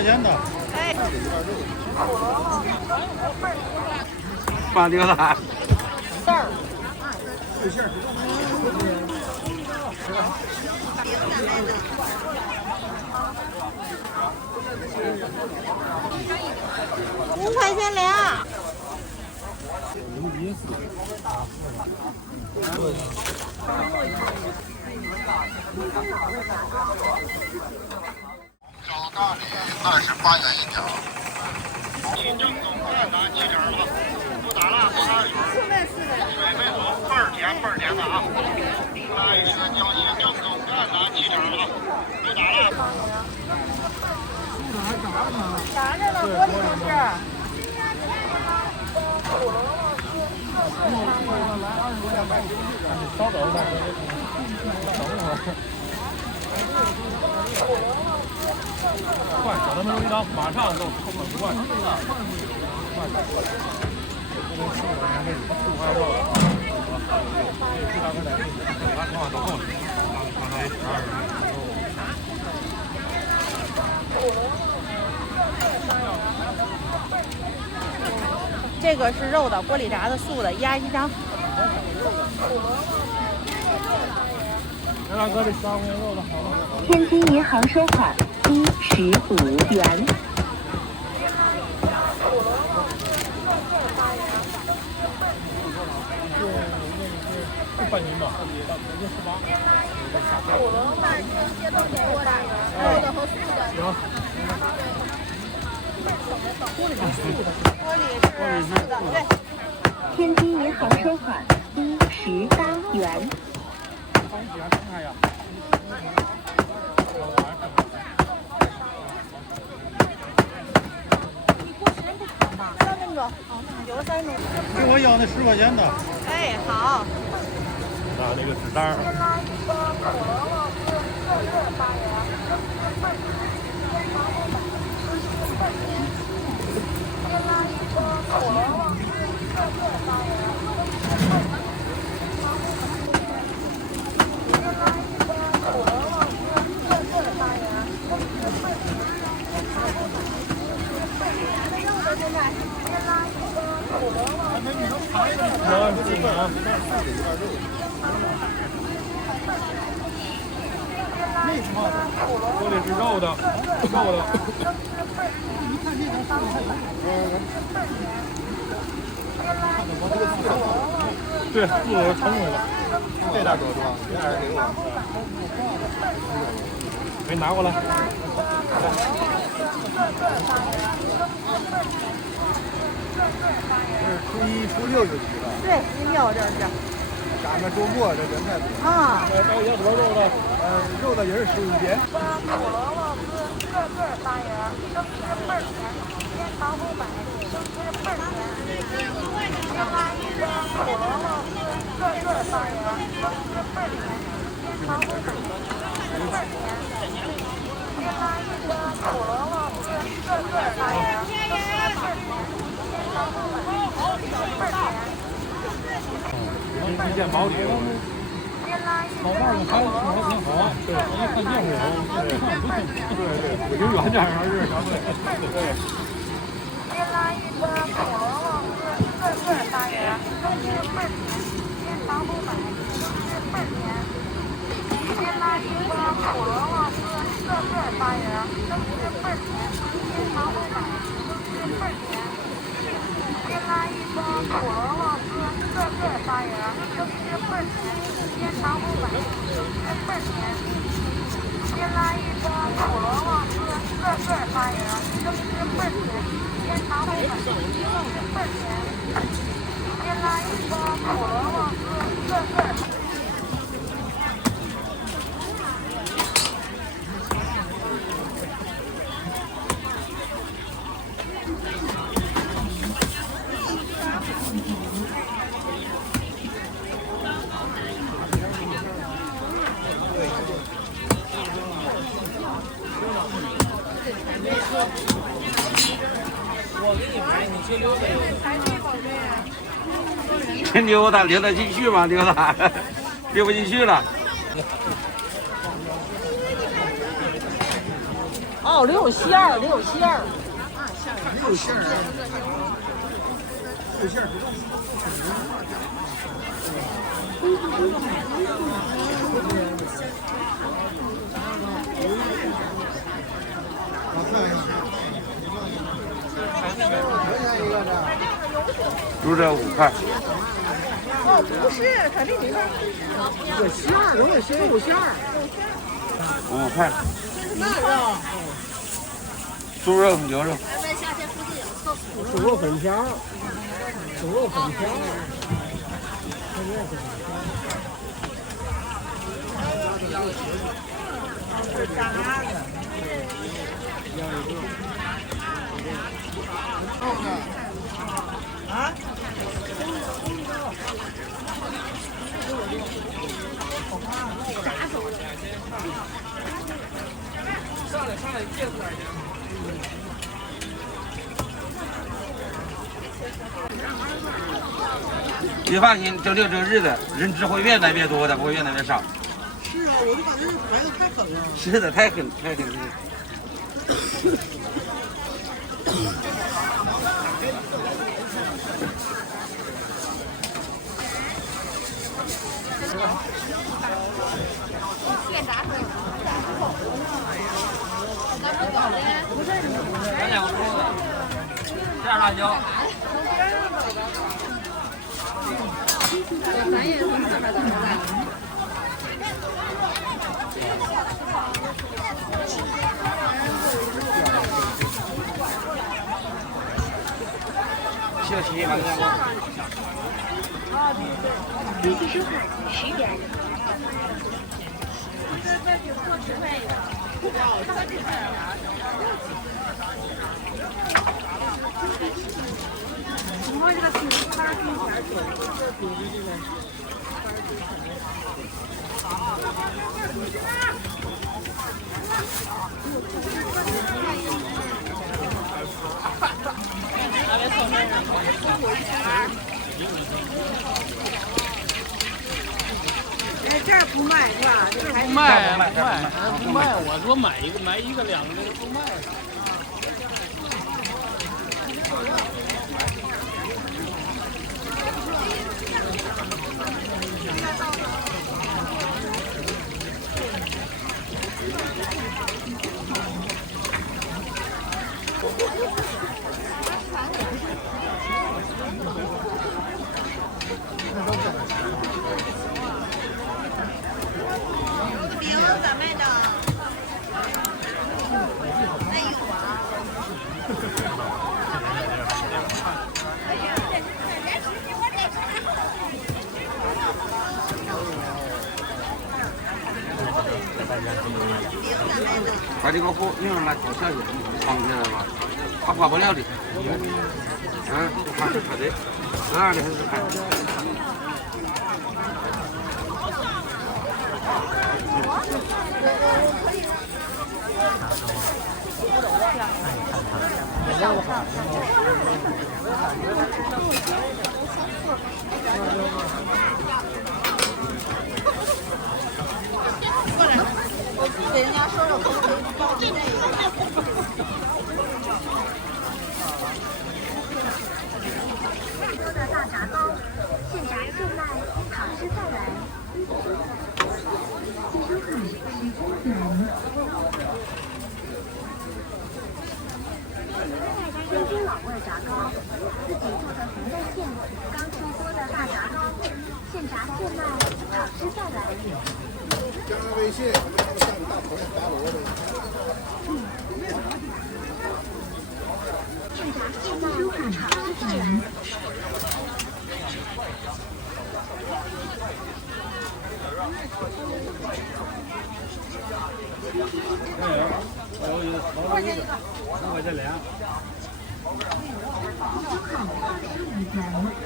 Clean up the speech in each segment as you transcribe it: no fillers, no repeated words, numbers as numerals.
块钱的。哎，放牛了。馅儿。5块钱俩。找大米28元一条。清蒸总面拿鸡爪吧，不打辣不打水，水没多，倍儿甜的啊！来一个叫清蒸总面拿鸡爪吧，不打辣。炸着呢，锅里头是。稍等吧，快，小的没有一刀，马上就很快。这个是肉的，锅里炸的，素的，鸭一张。天津银行收款15元。半斤吧，肉的和素的。行。锅里是素的，对。天津银行收款18元。3分钟，有3分钟。给我要那10块钱的。哎，好。拿那个纸袋。锅里是肉的，对，素的成回了。这大哥是吧？别人给我。给拿过来。这是初1、初6就齐了。对，一料这是。赶上周末这人太多。啊。还有羊腿肉的，肉的也是15斤。一件保底。老伴儿们还挺好，对，一看见我，一看不清楚，对，有远点儿是相对，对。溜达溜得进去吗？溜达溜不进去了。哦，溜馅儿，溜馅儿。溜馅儿，溜馅儿。我看一下。就这5块。哦，不是，它这里边这馅儿都是鲜肉馅儿。5块。那肉。猪肉、牛肉。猪肉粉条，猪肉粉条。这啥子？啊？上来介绍一下。你放心，整6整日的人只会越来越多的，不会越来越少。是啊，我就感觉排的太狠了。是的，太狠。现炸的。加辣椒。咱也从这边走过来。谢谢马先生。飞机收看10元。哎，这儿不卖是吧？这儿还不卖，不卖。我说买一个2个不卖。饼咋卖的？没有啊。把这个货另外拿装下去，放起来吧，它挂不了的。看的，哪里还是看。给人家说说口味包这个。多的大炸糕，现炸现卖，好吃再来。记收看10元。天津老味炸糕，自己做的红带馅，刚出锅的大炸糕，现炸现卖，好吃再来。加微信，像你大头发罗的。现炸现卖，好吃再来。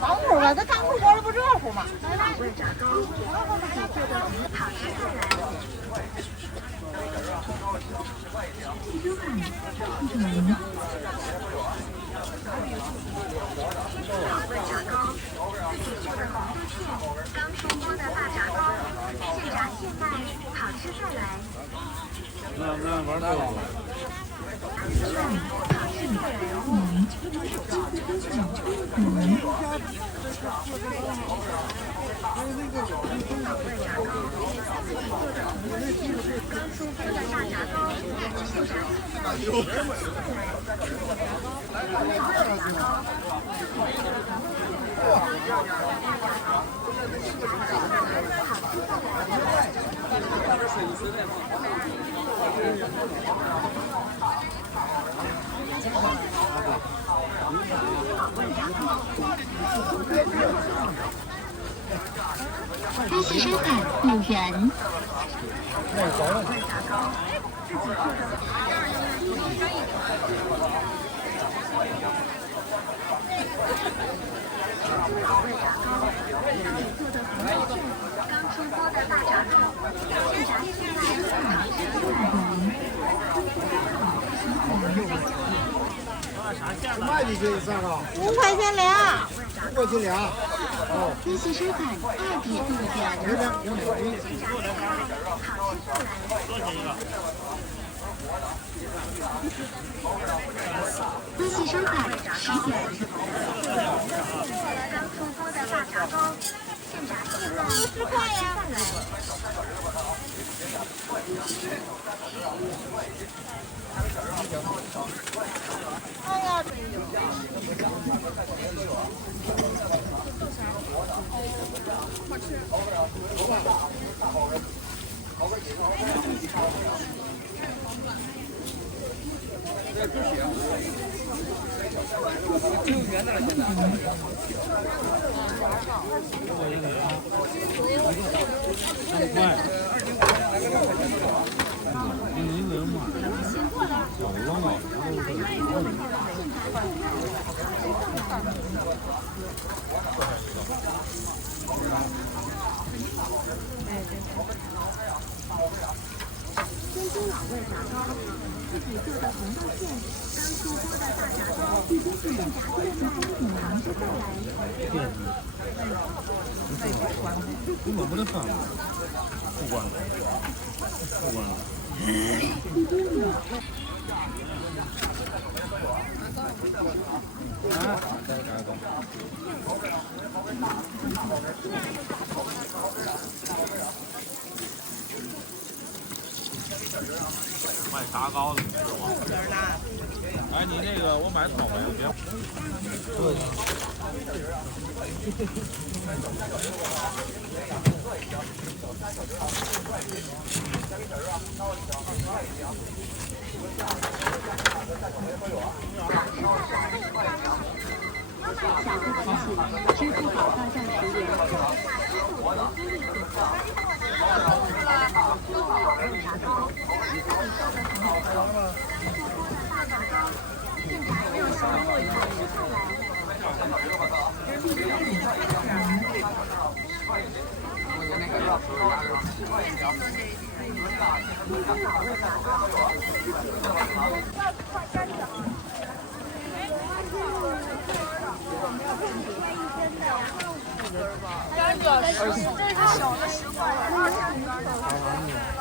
当铺了，这当铺锅里不热乎吗？味炸糕，自己做的好吃再来。记收看10元。老味炸糕，自己做的红豆馅，刚出锅的大炸糕，现炸现卖，好吃再来。那玩这个。此外，好吃再来哦。刚出锅的大炸糕，现炸现卖，好吃再开始生产5元。刚出锅的大炸糕，现炸现卖，好吃再来。卖几斤一份啊5块钱俩。 5块钱俩。哦。开始生产2.5元。有点。开始生产10元。刚出锅的大炸糕，现炸现卖，50块呀！再来。哎呀，天津老味炸糕，自己做的红豆馅，刚出锅的大炸糕，已经是现炸现卖，好吃再来。根本不能放，不管了，不管了。啊，再来个。卖炸糕的是吗？哎，你那个我买草莓，别。小资提醒：支付宝到账10元。这是小的10块，20块。